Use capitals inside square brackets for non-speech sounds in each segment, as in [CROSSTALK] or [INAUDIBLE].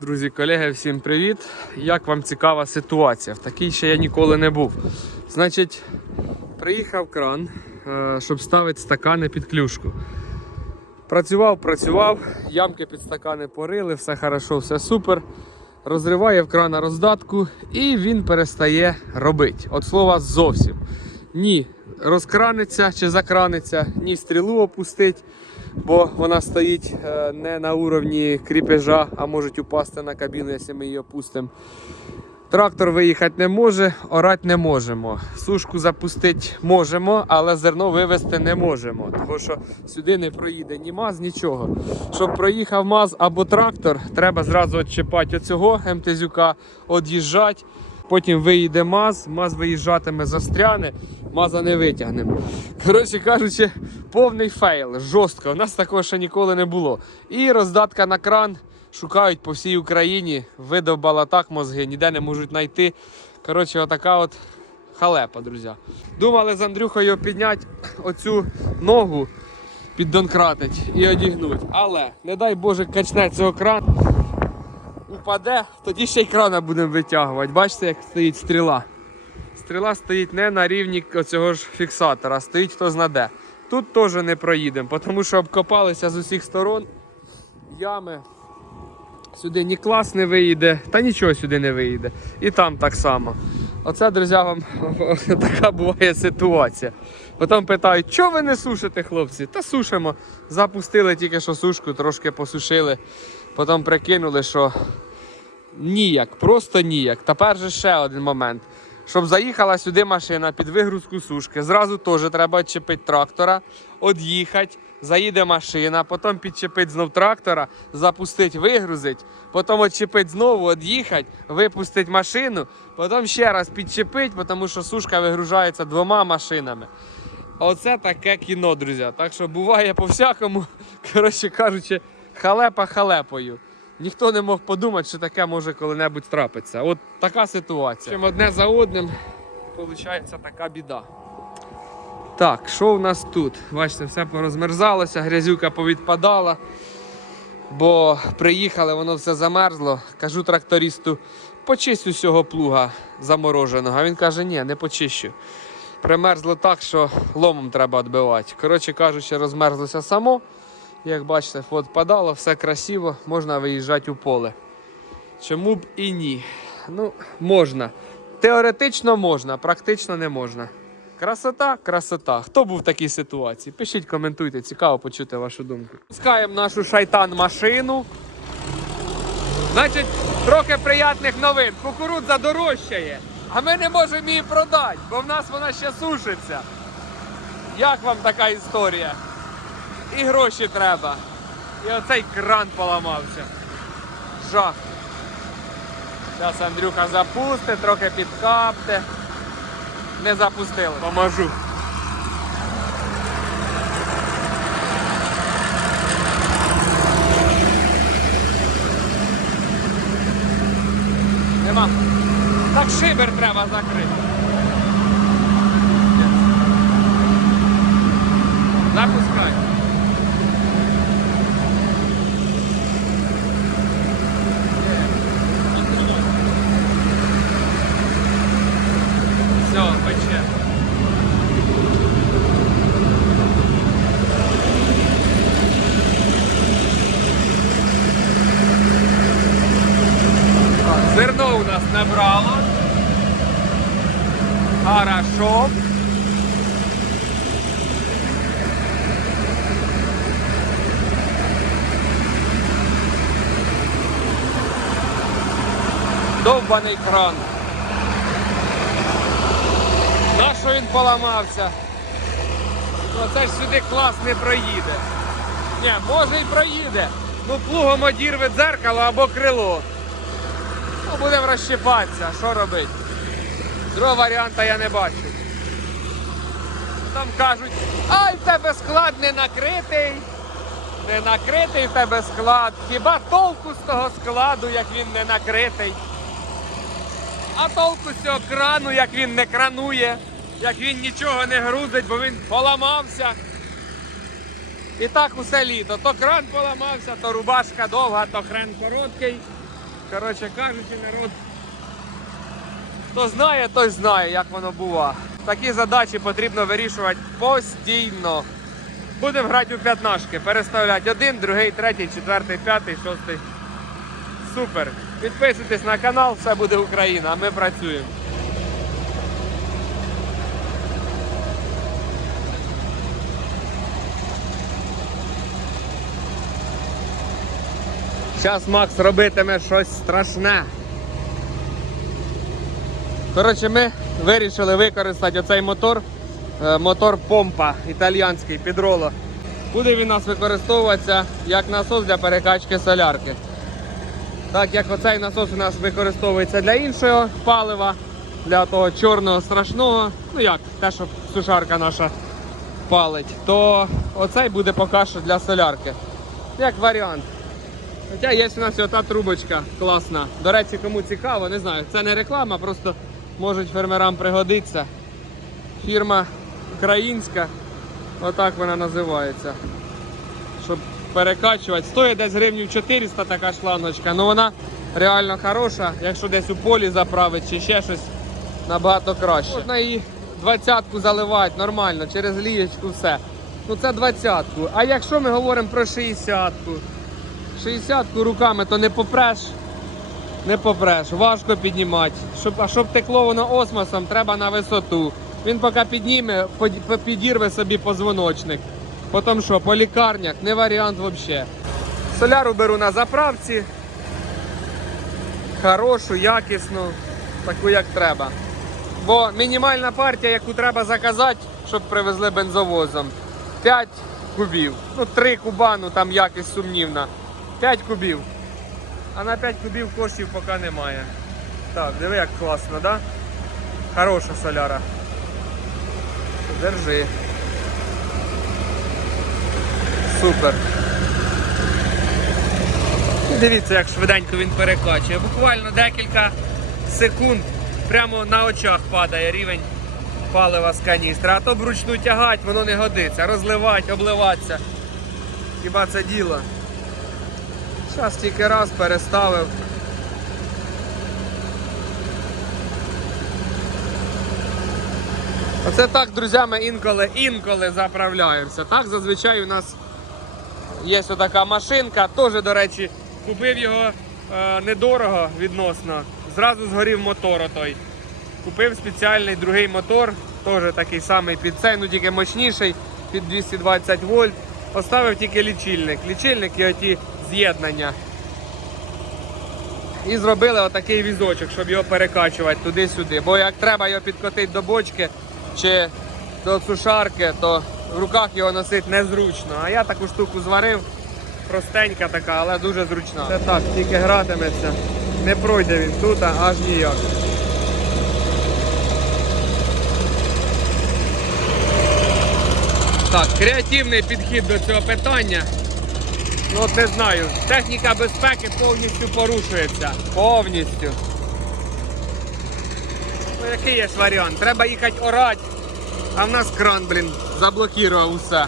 Друзі, колеги, всім привіт! Як вам цікава ситуація? В такій ще я ніколи не був. Значить, приїхав кран, е, щоб ставити стакани під клюшку. Працював, працював, ямки під стакани порили, все хорошо, все супер. Розриває в крана роздатку і він перестає робити. От слова зовсім. Ні, розкраниться чи закраниться, ні стрілу опустить, бо вона стоїть е, не на уровні кріпежа, а може упасти на кабіну, якщо ми її опустимо. Трактор виїхати не може, орати не можемо. Сушку запустити можемо, але зерно вивезти не можемо. Тому що сюди не проїде ні маз, нічого. Щоб проїхав маз або трактор, треба зразу відчіпати оцього МТЗюка, од'їжджати. Потім виїде маз, маз виїжджатиме, застряне, маза не витягнемо. Коротше кажучи, повний фейл, жорстко. У нас такого ще ніколи не було. І роздатка на кран шукають по всій Україні, видовбала так мозги, ніде не можуть знайти. Коротше, отака от халепа, друзі. Думали з Андрюхою підняти оцю ногу, піддонкратить і одігнуть. Але, не дай Боже, качне цього кран упаде, тоді ще й крана будемо витягувати. Бачите, як стоїть стріла. Стріла стоїть не на рівні цього ж фіксатора, стоїть хто знаде. Тут теж не проїдемо, тому що обкопалися з усіх сторон ями. Сюди ні клас не виїде, та нічого сюди не виїде. І там так само. Оце, друзі, вам [LAUGHS] така буває ситуація. Потім питають, що ви не сушите, хлопці? Та сушимо. Запустили тільки що сушку, трошки посушили. Потім прикинули, що ніяк, просто ніяк. Тепер же ще один момент. Щоб заїхала сюди машина під вигрузку сушки, зразу теж треба відчепити трактора, од'їхати, заїде машина, потім підчепити знов трактора, запустити, вигрузить, потім відчепити знову, од'їхати, випустити машину, потім ще раз підчепити, тому що сушка вигружається двома машинами. Оце таке кіно, друзі. Так що буває по-всякому, [LAUGHS] коротше кажучи, халепа халепою. Ніхто не мог подумати, що таке може коли-небудь трапитися. От така ситуація. Чим одне за одним, виходить така біда. Так, що у нас тут? Бачите, все порозмерзалося, грязюка повідпадала. Бо приїхали, воно все замерзло. Кажу трактористу, почисть усього плуга замороженого. А він каже, ні, не почищу. Примерзло так, що ломом треба відбивати. Коротше кажучи, розмерзлося само. Як бачите, от падало, все красиво, можна виїжджати у поле. Чому б і ні? Ну, можна. Теоретично можна, практично не можна. Красота, красота. Хто був в такій ситуації? Пишіть, коментуйте, цікаво почути вашу думку. Пускаємо нашу шайтан машину. Значить, трохи приятних новин. Кукурудза дорожчає, а ми не можемо її продати, бо в нас вона ще сушиться. Як вам така історія? І гроші треба. І оцей кран поламався. Жах. Зараз Андрюха запустить, трохи підкапте. Не запустили. Поможу. Нема. Так шибер треба закрити. Запускай. Все, пече. Так, Зерно у нас набрало. Хорошо. Довбаний кран. Нащо він поламався? Ну це ж сюди клас не проїде. Ні, може і проїде. Ну плугом одірве дзеркало або крило. Ну будемо розщипатися, що робити? Другого варіанта я не бачу. Там кажуть, ай, в тебе склад не накритий. Не накритий в тебе склад. Хіба толку з того складу, як він не накритий? А толку з цього крану, як він не кранує, як він нічого не грузить, бо він поламався. І так усе літо. То кран поламався, то рубашка довга, то хрен короткий. Коротше кажучи, народ. Хто знає, той знає, як воно бува. Такі задачі потрібно вирішувати постійно. Будемо грати у п'ятнашки, переставляти один, другий, третій, четвертий, п'ятий, шостий. Супер. Підписуйтесь на канал, все буде Україна, а ми працюємо. Зараз Макс робитиме щось страшне. Коротше, ми вирішили використати оцей мотор, е, мотор помпа італіянський підроло. Буде він у нас використовуватися як насос для перекачки солярки. Так як оцей насос у нас використовується для іншого палива, для того чорного страшного, ну як, те, що сушарка наша палить, то оцей буде поки що для солярки. Як варіант. Хоча є у нас і ота трубочка класна. До речі, кому цікаво, не знаю, це не реклама, просто можуть фермерам пригодитися. Фірма українська, отак вона називається. Щоб перекачувати. Стоїть десь гривнів 400 така шлангочка, але вона реально хороша, якщо десь у полі заправить чи ще щось набагато краще. Можна її двадцятку заливати нормально, через лієчку все. Ну це двадцятку. А якщо ми говоримо про 60-ку, 60-ку руками, то не попреш. Не попреш, важко піднімати. Щоб, а щоб текло воно осмосом, треба на висоту. Він поки підніме, підірве собі позвоночник. Потім що, по лікарнях не варіант взагалі. Соляру беру на заправці. Хорошу, якісну, таку як треба. Бо мінімальна партія, яку треба заказати, щоб привезли бензовозом, 5 кубів. Ну, 3 куба, ну там якість сумнівна. 5 кубів. А на 5 кубів коштів поки немає. Так, диви як класно, да? Хороша соляра. Держи. Супер. Дивіться, як швиденько він перекачує. Буквально декілька секунд прямо на очах падає рівень палива з каністра. А то вручну тягати, воно не годиться. Розливати, обливатися. Хіба це діло? Зараз тільки раз переставив. Оце так, друзі, ми інколи, інколи заправляємося. Так, зазвичай у нас є така машинка. Теж, до речі, купив його е, недорого відносно. Зразу згорів мотор отой. Купив спеціальний другий мотор, теж такий самий під цей, ну тільки мощніший, під 220 вольт. Поставив тільки лічильник. Лічильник і оті з'єднання. І зробили отакий візочок, щоб його перекачувати туди-сюди. Бо як треба його підкотити до бочки чи до сушарки, то в руках його носити незручно. А я таку штуку зварив, простенька така, але дуже зручна. Це так, тільки гратиметься. Не пройде він тут, аж ніяк. Так, креативний підхід до цього питання. Ну от не знаю. Техніка безпеки повністю порушується. Повністю. Ну який є ж варіант? Треба їхати орати, а в нас кран, блін, заблокував усе.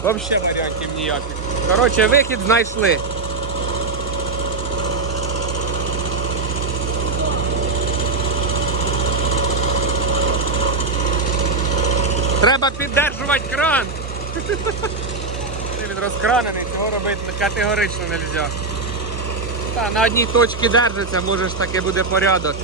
Взагалі варіантів ніяких. Коротше, вихід знайшли. Треба піддержувати кран. [LAUGHS] Розкранений, цього робити категорично не можна. Та, на одній точці держиться, може ж таки буде порядок.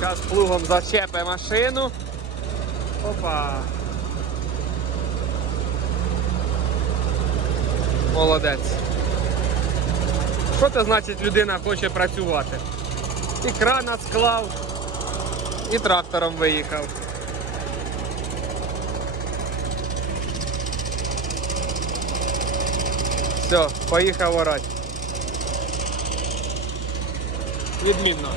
Зараз плугом зачепе машину. Опа. Молодець. Що це значить людина хоче працювати? І крана склав, і трактором виїхав. Все, поїхав орати. Відмінно.